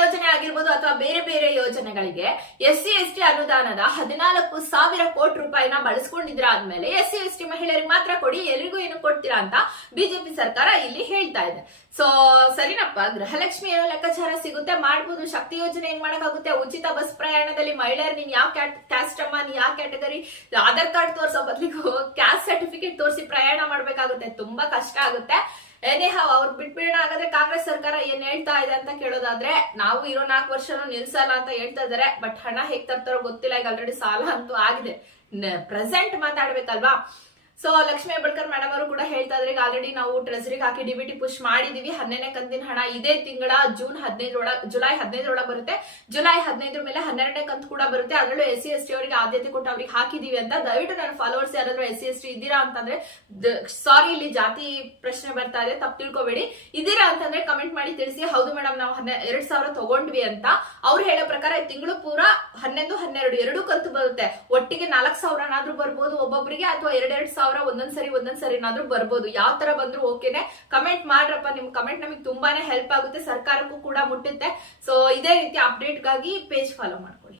ಯೋಜನೆ ಆಗಿರ್ಬೋದು ಅಥವಾ ಬೇರೆ ಬೇರೆ ಯೋಜನೆಗಳಿಗೆ ಎಸ್ ಸಿ ಎಸ್ ಟಿ ಅನುದಾನದ ಹದಿನಾಲ್ಕು ಸಾವಿರ ಕೋಟಿ ರೂಪಾಯಿನ ಬಳಸ್ಕೊಂಡಿದ್ರ ಆದ್ಮೇಲೆ ಎಸ್ ಸಿ ಎಸ್ ಟಿ ಮಹಿಳೆಯರಿಗೆ ಮಾತ್ರ ಕೊಡಿ, ಎಲ್ರಿಗೂ ಏನು ಕೊಡ್ತೀರಾ ಅಂತ ಬಿಜೆಪಿ ಸರ್ಕಾರ ಇಲ್ಲಿ ಹೇಳ್ತಾ ಇದೆ. ಸೊ ಸರಿನಪ್ಪ, ಗೃಹಲಕ್ಷ್ಮಿ ಏನೋ ಲೆಕ್ಕಾಚಾರ ಸಿಗುತ್ತೆ, ಮಾಡ್ಬೋದು. ಶಕ್ತಿ ಯೋಜನೆ ಏನ್ ಮಾಡಕ್ಕಾಗುತ್ತೆ? ಉಚಿತ ಬಸ್ ಪ್ರಯಾಣದಲ್ಲಿ ಮಹಿಳೆಯರು, ನೀನ್ ಯಾವ ಕ್ಯಾಸ್ಟ್ ಅಮ್ಮ ನೀ ಯಾವ ಕ್ಯಾಟಗರಿ? ಆಧಾರ್ ಕಾರ್ಡ್ ತೋರ್ಸೋ ಬದಲಿಗೂ ಕ್ಯಾಸ್ಟ್ ಸರ್ಟಿಫಿಕೇಟ್ ತೋರಿಸಿ ಪ್ರಯಾಣ ಮಾಡ್ಬೇಕಾಗುತ್ತೆ. ತುಂಬಾ ಕಷ್ಟ ಆಗುತ್ತೆ. ಏನೇ ಹಾವ್ ಅವ್ರು ಬಿಟ್ಬಿಡೋಣ ಹಾಗಾದ್ರೆ ಕಾಂಗ್ರೆಸ್ ಸರ್ಕಾರ ಏನ್ ಹೇಳ್ತಾ ಇದೆ ಅಂತ ಕೇಳೋದಾದ್ರೆ, ನಾವು ಇರೋ ನಾಲ್ಕು ವರ್ಷನೂ ನಿಲ್ಸಲ್ಲ ಅಂತ ಹೇಳ್ತಾ ಇದಾರೆ ಬಟ್ ಹಣ ಹೇಗ್ ತರ್ತಾರೋ ಗೊತ್ತಿಲ್ಲ, ಈಗ ಆಲ್ರೆಡಿ ಸಾಲ ಅಂತೂ ಆಗಿದೆ. ಪ್ರೆಸೆಂಟ್ ಮಾತಾಡ್ಬೇಕಲ್ವಾ? ಸೊ ಲಕ್ಷ್ಮೀ ಅಂಬೇಡ್ಕರ್ ಮೇಡಮ್ ಅವರು ಕೂಡ ಹೇಳ್ತಾ ಇದ್ರೆ. ಆಲ್ರೆಡಿ ನಾವು ಟ್ರೆಜರಿಗೆ ಹಾಕಿ ಡಿಬಿಟಿ ಪುಷ್ ಮಾಡಿದೀವಿ. ಹನ್ನೆರಡನೇ ಕಂತಿನ ಹಣ ಇದೇ ತಿಂಗಳ ಜೂನ್ ಹದಿನೈದರೊಳ ಜುಲೈ ಹದಿನೈದರೊಳಗೆ ಬರುತ್ತೆ. ಜುಲೈ ಹದಿನೈದರ ಮೇಲೆ ಹನ್ನೆರಡನೇ ಕಂತು ಕೂಡ ಬರುತ್ತೆ. ಅದರಲ್ಲೂ ಎಸ್ ಸಿ ಎಸ್ ಟಿ ಅವರಿಗೆ ಆದ್ಯತೆ ಕೊಟ್ಟು ಅವ್ರಿಗೆ ಹಾಕಿದೀವಿ ಅಂತ. ದಯವಿಟ್ಟು ನನ್ನ ಫಾಲೋವರ್ಸ್ ಯಾರಾದ್ರೂ ಎಸ್ ಸಿ ಎಸ್ ಟಿ ಇದ್ದೀರಾ ಅಂತಂದ್ರೆ ಸಾರಿ ಇಲ್ಲಿ ಜಾತಿ ಪ್ರಶ್ನೆ ಬರ್ತಾ ಇದೆ. ತಪ್ಪು ತಿಳ್ಕೊಬೇಡಿ. ಇದ್ದೀರಾ ಅಂತಂದ್ರೆ ಕಮೆಂಟ್ ಮಾಡಿ ತಿಳಿಸಿ. ಹೌದು ಮೇಡಮ್ ನಾವು ಹನ್ನೆ, ಎರಡ್ ಸಾವಿರ ತಗೊಂಡ್ವಿ ಅಂತ. ಅವ್ರು ಹೇಳೋ ಪ್ರಕಾರ ತಿಂಗಳು ಪೂರ ಹನ್ನೊಂದು, ಹನ್ನೆರಡು ಎರಡು ಕಂತು ಬರುತ್ತೆ. ಒಟ್ಟಿಗೆ ನಾಲ್ಕು ಸಾವಿರನಾದ್ರೂ ಬರ್ಬೋದು ಒಬ್ಬೊಬ್ಬರಿಗೆ ಅಥವಾ ಎರಡೆರಡು ಸಾವಿರ ಒಂದೊಂದ್ಸರಿ ಒಂದೊಂದ್ಸರಿ ಒಂದೊಂದ್ ಸರಿನಾದ್ರೂ ಬರ್ಬೋದು. ಯಾವ ತರ ಬಂದ್ರು ಓಕೆನೆ. ಕಮೆಂಟ್ ಮಾಡ್ರಪ್ಪ, ನಿಮ್ ಕಮೆಂಟ್ ನಮಗೆ ತುಂಬಾನೇ ಹೆಲ್ಪ್ ಆಗುತ್ತೆ. ಸರ್ಕಾರಕ್ಕೂ ಕೂಡ ಮುಟ್ಟುತ್ತೆ. ಸೊ ಇದೇ ರೀತಿ ಅಪ್ಡೇಟ್ಗಾಗಿ ಪೇಜ್ ಫಾಲೋ ಮಾಡಿ